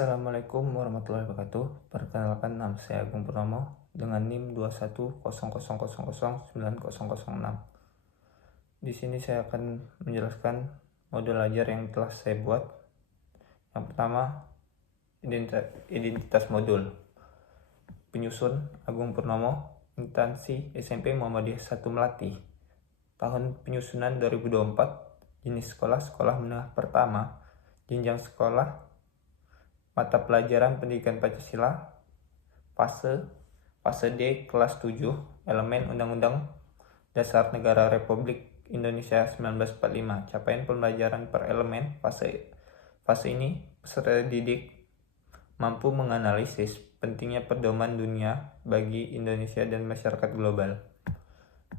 Assalamualaikum warahmatullahi wabarakatuh. Perkenalkan, nama saya Agung Purnomo dengan NIM 2100009006. Di sini saya akan menjelaskan modul ajar yang telah saya buat. Yang pertama, identitas modul. Penyusun Agung Purnomo, instansi SMP Muhammadiyah 1 Melati. Tahun penyusunan 2024, jenis sekolah menengah pertama, jenjang sekolah, mata pelajaran pendidikan Pancasila, fase D kelas 7, elemen Undang-Undang Dasar Negara Republik Indonesia 1945. Capaian pembelajaran per elemen fase ini peserta didik mampu menganalisis pentingnya pedoman dunia bagi Indonesia dan masyarakat global.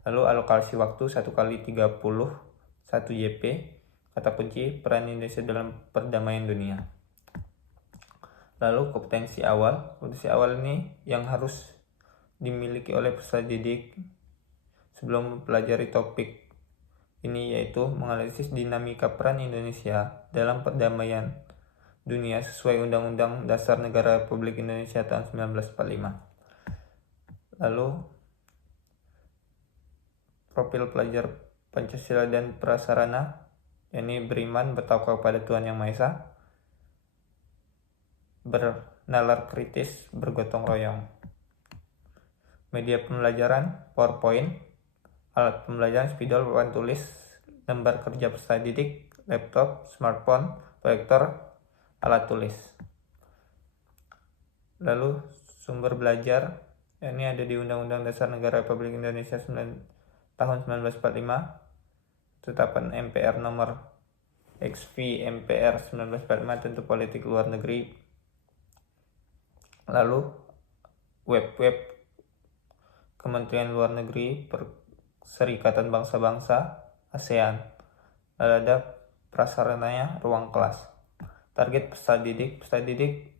Lalu alokasi waktu 1x30 1 YP. Kata kunci peran Indonesia dalam perdamaian dunia. Lalu kompetensi awal ini yang harus dimiliki oleh peserta didik sebelum mempelajari topik ini, yaitu menganalisis dinamika peran Indonesia dalam perdamaian dunia sesuai Undang-Undang Dasar Negara Republik Indonesia tahun 1945. Lalu profil pelajar Pancasila dan prasarana, yakni beriman, bertakwa kepada Tuhan Yang Maha Esa, bernalar kritis, bergotong royong. Media pembelajaran PowerPoint, alat pembelajaran spidol, papan tulis, lembar kerja peserta didik, laptop, smartphone, proyektor, alat tulis. Lalu sumber belajar, ini ada di Undang-Undang Dasar Negara Republik Indonesia tahun 1945, Ketetapan MPR nomor XV MPR 1945 tentang politik luar negeri. Lalu web Kementerian Luar Negeri Perserikatan Bangsa-Bangsa ASEAN. Lalu ada prasarananya, ruang kelas. Target peserta didik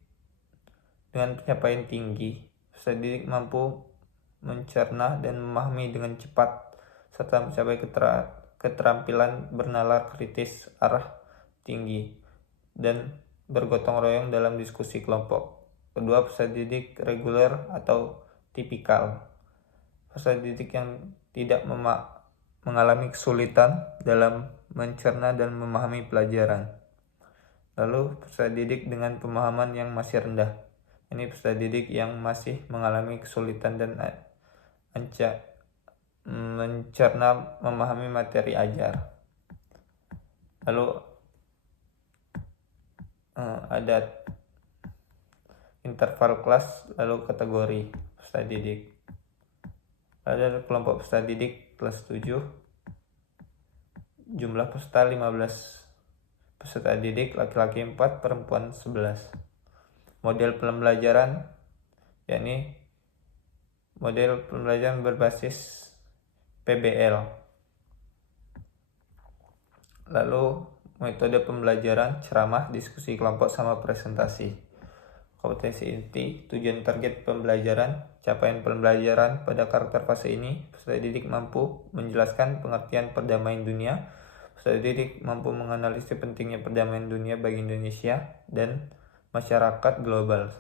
dengan pencapaian tinggi. Peserta didik mampu mencerna dan memahami dengan cepat serta mencapai keterampilan bernalar kritis arah tinggi dan bergotong royong dalam diskusi kelompok. Kedua, peserta didik reguler atau tipikal. Peserta didik yang tidak mengalami kesulitan dalam mencerna dan memahami pelajaran. Lalu peserta didik dengan pemahaman yang masih rendah. Ini peserta didik yang masih mengalami kesulitan dan mencerna memahami materi ajar. Lalu ada interval kelas, lalu kategori peserta didik. Ada kelompok peserta didik kelas 7, jumlah peserta 15 peserta didik, laki-laki 4, perempuan 11. Model pembelajaran, yakni model pembelajaran berbasis PBL. Lalu metode pembelajaran, ceramah, diskusi kelompok, sama presentasi. Kompetensi inti, tujuan target pembelajaran, capaian pembelajaran pada karakter fase ini. Peserta didik mampu menjelaskan pengertian perdamaian dunia. Peserta didik mampu menganalisis pentingnya perdamaian dunia bagi Indonesia dan masyarakat global.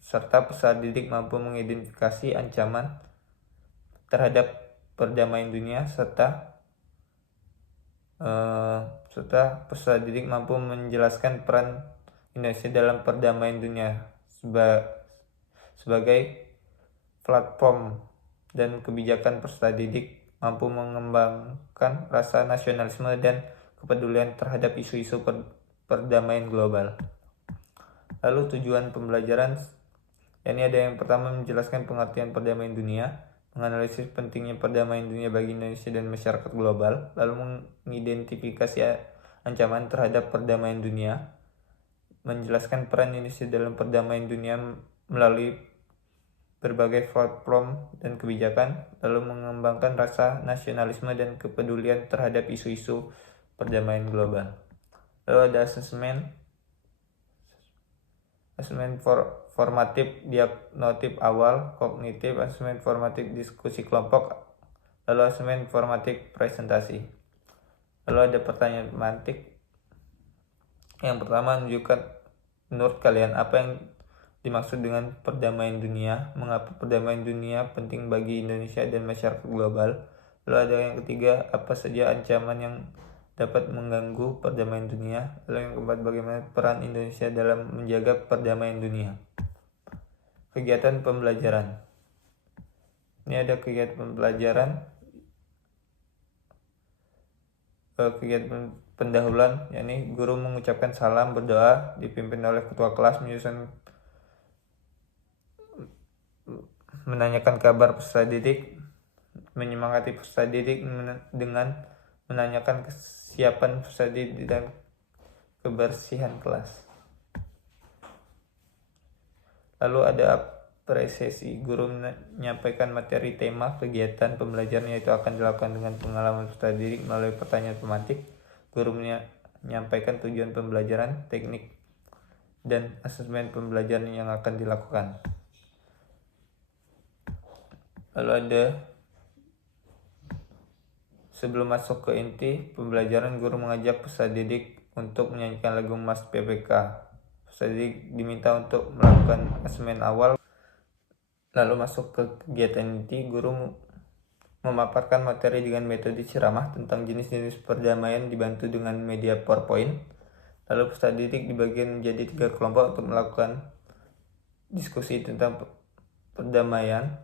Serta peserta didik mampu mengidentifikasi ancaman terhadap perdamaian dunia serta peserta didik mampu menjelaskan peran Indonesia dalam perdamaian dunia sebagai platform, dan kebijakan peserta didik mampu mengembangkan rasa nasionalisme dan kepedulian terhadap isu-isu perdamaian global. Lalu tujuan pembelajaran, ini ada yang pertama, menjelaskan pengertian perdamaian dunia, menganalisis pentingnya perdamaian dunia bagi Indonesia dan masyarakat global, lalu mengidentifikasi ancaman terhadap perdamaian dunia, menjelaskan peran Indonesia dalam perdamaian dunia melalui berbagai platform dan kebijakan, lalu mengembangkan rasa nasionalisme dan kepedulian terhadap isu-isu perdamaian global. Lalu ada asesmen formatif, diagnostik awal, kognitif, asesmen formatif diskusi kelompok, lalu asesmen formatif presentasi. Lalu ada pertanyaan mantik. Yang pertama, Menurut kalian, apa yang dimaksud dengan perdamaian dunia? Mengapa perdamaian dunia penting bagi Indonesia dan masyarakat global? Lalu ada yang ketiga, apa saja ancaman yang dapat mengganggu perdamaian dunia? Lalu yang keempat, bagaimana peran Indonesia dalam menjaga perdamaian dunia? Kegiatan pembelajaran. Ini ada kegiatan pembelajaran, kegiatan pendahuluan, yakni guru mengucapkan salam, berdoa, dipimpin oleh ketua kelas, menanyakan kabar peserta didik, menyemangati peserta didik dengan menanyakan kesiapan peserta didik dan kebersihan kelas. Lalu ada apresiasi, guru menyampaikan materi tema kegiatan pembelajaran, yaitu akan dilakukan dengan pengalaman peserta didik melalui pertanyaan pemantik. Guru menyampaikan tujuan pembelajaran, teknik, dan asesmen pembelajaran yang akan dilakukan. Lalu ada sebelum masuk ke inti pembelajaran, guru mengajak peserta didik untuk menyanyikan lagu Mas PPK. Peserta didik diminta untuk melakukan asesmen awal. Lalu masuk ke kegiatan inti, guru memaparkan materi dengan metode ceramah tentang jenis-jenis perdamaian dibantu dengan media PowerPoint. Lalu peserta didik dibagi menjadi 3 kelompok untuk melakukan diskusi tentang perdamaian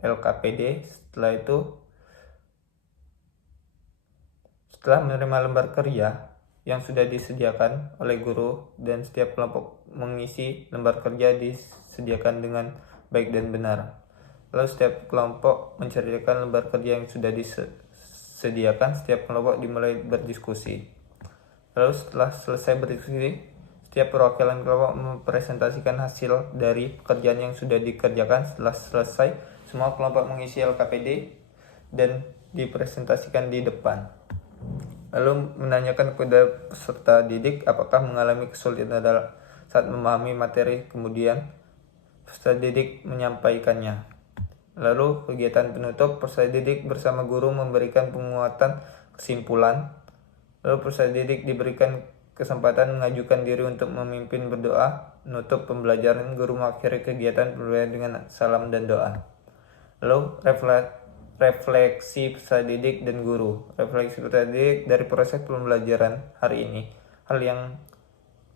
LKPD. Setelah menerima lembar kerja yang sudah disediakan oleh guru dan setiap kelompok mengisi lembar kerja disediakan dengan baik dan benar. Lalu setiap kelompok menceritakan lembar kerja yang sudah disediakan. Setiap kelompok dimulai berdiskusi. Lalu setelah selesai berdiskusi, setiap perwakilan kelompok mempresentasikan hasil dari pekerjaan yang sudah dikerjakan. Setelah selesai, semua kelompok mengisi LKPD dan dipresentasikan di depan. Lalu menanyakan kepada peserta didik apakah mengalami kesulitan saat memahami materi, kemudian peserta didik menyampaikannya. Lalu kegiatan penutup, peserta didik bersama guru memberikan penguatan kesimpulan. Lalu peserta didik diberikan kesempatan mengajukan diri untuk memimpin berdoa. Menutup pembelajaran, guru mengakhiri kegiatan pembelajaran dengan salam dan doa. Lalu refleksi peserta didik dan guru. Refleksi peserta didik dari proses pembelajaran hari ini, hal yang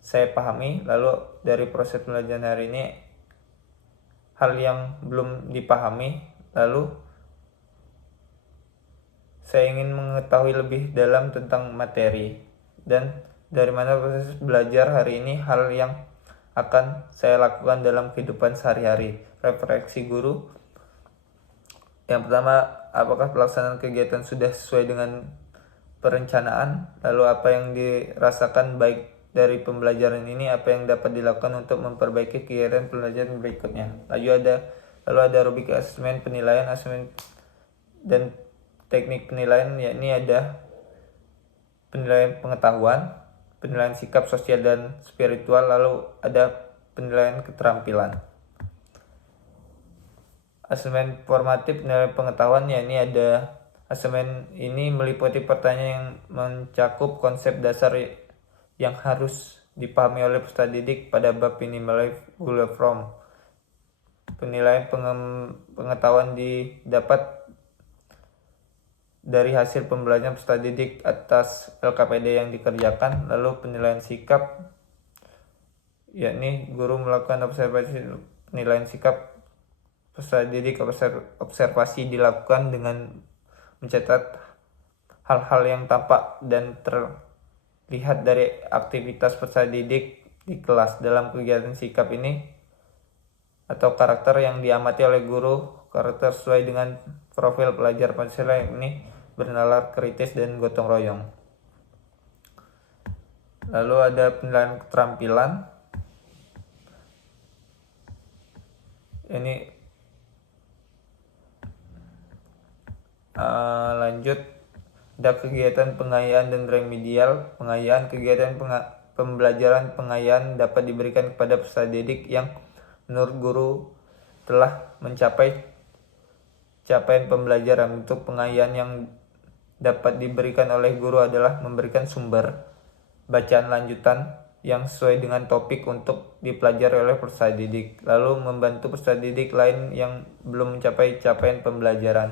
saya pahami. Lalu dari proses pembelajaran hari ini, hal yang belum dipahami. Lalu saya ingin mengetahui lebih dalam tentang materi dan dari mana proses belajar hari ini, hal yang akan saya lakukan dalam kehidupan sehari-hari. Refleksi guru. Yang pertama, apakah pelaksanaan kegiatan sudah sesuai dengan perencanaan? Lalu apa yang dirasakan baik dari pembelajaran ini? Apa yang dapat dilakukan untuk memperbaiki kegiatan pembelajaran berikutnya? Lalu ada rubrik asesmen penilaian, asesmen dan teknik penilaian, yakni ada penilaian pengetahuan, penilaian sikap sosial dan spiritual, lalu ada penilaian keterampilan. Asesmen formatif penilaian pengetahuan, yakni ada asesmen ini meliputi pertanyaan yang mencakup konsep dasar yang harus dipahami oleh peserta didik pada bab ini melalui Google Form. Penilaian pengetahuan didapat dari hasil pembelajaran peserta didik atas LKPD yang dikerjakan. Lalu penilaian sikap, yakni guru melakukan observasi penilaian sikap peserta didik. Observasi dilakukan dengan mencatat hal-hal yang tampak dan terlihat dari aktivitas peserta didik di kelas. Dalam kegiatan sikap ini atau karakter yang diamati oleh guru, karakter sesuai dengan profil pelajar Pancasila, ini bernalar kritis dan gotong royong. Lalu ada penilaian keterampilan. Ini lanjut, ada kegiatan pengayaan dan remedial. Pengayaan, kegiatan pembelajaran pengayaan dapat diberikan kepada peserta didik yang menurut guru telah mencapai capaian pembelajaran. Untuk pengayaan yang dapat diberikan oleh guru adalah memberikan sumber bacaan lanjutan yang sesuai dengan topik untuk dipelajari oleh peserta didik, lalu membantu peserta didik lain yang belum mencapai capaian pembelajaran.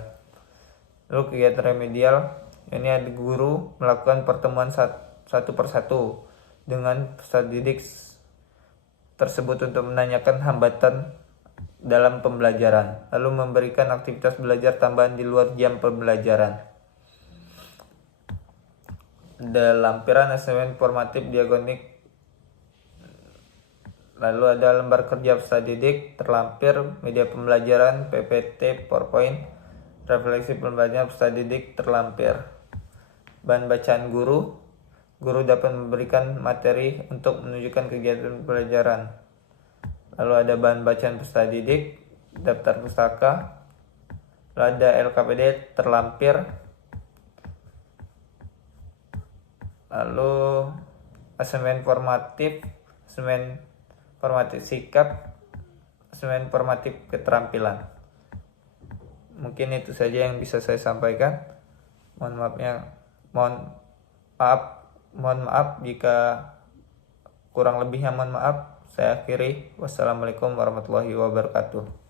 Lalu kegiatan remedial, ini ada guru melakukan pertemuan satu persatu dengan peserta didik tersebut untuk menanyakan hambatan dalam pembelajaran, lalu memberikan aktivitas belajar tambahan di luar jam pembelajaran. Ada lampiran asesmen formatif diagonik, lalu ada lembar kerja peserta didik, terlampir media pembelajaran, PPT, PowerPoint, refleksi pembelajaran peserta didik, terlampir. Bahan bacaan guru dapat memberikan materi untuk menunjukkan kegiatan pembelajaran. Lalu ada bahan bacaan peserta didik, daftar pustaka, lalu ada LKPD, terlampir, lalu asesmen formatif sikap, asesmen formatif keterampilan. Mungkin itu saja yang bisa saya sampaikan. Mohon maaf jika kurang lebihnya, mohon maaf. Saya akhiri. Wassalamualaikum warahmatullahi wabarakatuh.